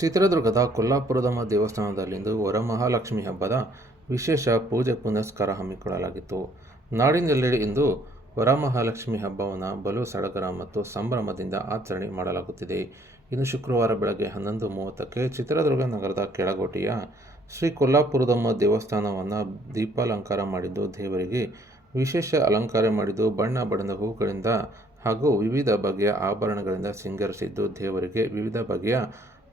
ಚಿತ್ರದುರ್ಗದ ಕೊಲ್ಲಾಪುರದಮ್ಮ ದೇವಸ್ಥಾನದಲ್ಲಿಂದು ವರಮಹಾಲಕ್ಷ್ಮಿ ಹಬ್ಬದ ವಿಶೇಷ ಪೂಜೆ ಪುನಸ್ಕಾರ ಹಮ್ಮಿಕೊಳ್ಳಲಾಗಿತ್ತು. ನಾಡಿನೆಲ್ಲೆಡೆ ಇಂದು ವರಮಹಾಲಕ್ಷ್ಮಿ ಹಬ್ಬವನ್ನು ಬಲು ಸಡಗರ ಮತ್ತು ಸಂಭ್ರಮದಿಂದ ಆಚರಣೆ ಮಾಡಲಾಗುತ್ತಿದೆ. ಇನ್ನು ಶುಕ್ರವಾರ ಬೆಳಗ್ಗೆ 11:30ಕ್ಕೆ ಚಿತ್ರದುರ್ಗ ನಗರದ ಕೆಳಗೋಟೆಯ ಶ್ರೀ ಕೊಲ್ಲಾಪುರದಮ್ಮ ದೇವಸ್ಥಾನವನ್ನು ದೀಪಾಲಂಕಾರ ಮಾಡಿದ್ದು, ದೇವರಿಗೆ ವಿಶೇಷ ಅಲಂಕಾರ ಮಾಡಿದ್ದು, ಬಣ್ಣ ಬಣ್ಣದ ಹೂಗಳಿಂದ ಹಾಗೂ ವಿವಿಧ ಬಗೆಯ ಆಭರಣಗಳಿಂದ ಸಿಂಗರಿಸಿದ್ದು, ದೇವರಿಗೆ ವಿವಿಧ ಬಗೆಯ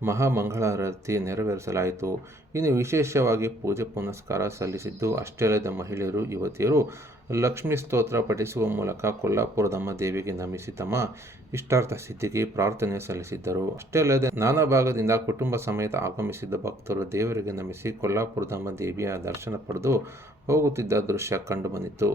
ಮಹಾಮಂಗಳಾರತಿ ನೆರವೇರಿಸಲಾಯಿತು. ಇನ್ನು ವಿಶೇಷವಾಗಿ ಪೂಜೆ ಪುನಸ್ಕಾರ ಸಲ್ಲಿಸಿದ್ದು ಅಷ್ಟೇ ಅಲ್ಲದೆ ಮಹಿಳೆಯರು, ಯುವತಿಯರು ಲಕ್ಷ್ಮೀ ಸ್ತೋತ್ರ ಪಠಿಸುವ ಮೂಲಕ ಕೊಲ್ಲಾಪುರದಮ್ಮ ದೇವಿಗೆ ನಮಿಸಿ ತಮ್ಮ ಇಷ್ಟಾರ್ಥ ಸಿದ್ಧಿಗೆ ಪ್ರಾರ್ಥನೆ ಸಲ್ಲಿಸಿದ್ದರು. ಅಷ್ಟೇ ಅಲ್ಲದೆ ನಾನಾ ಭಾಗದಿಂದ ಕುಟುಂಬ ಸಮೇತ ಆಗಮಿಸಿದ್ದ ಭಕ್ತರು ದೇವರಿಗೆ ನಮಿಸಿ ಕೊಲ್ಲಾಪುರದಮ್ಮ ದೇವಿಯ ದರ್ಶನ ಪಡೆದು ಹೋಗುತ್ತಿದ್ದ ದೃಶ್ಯ ಕಂಡುಬಂದಿತು.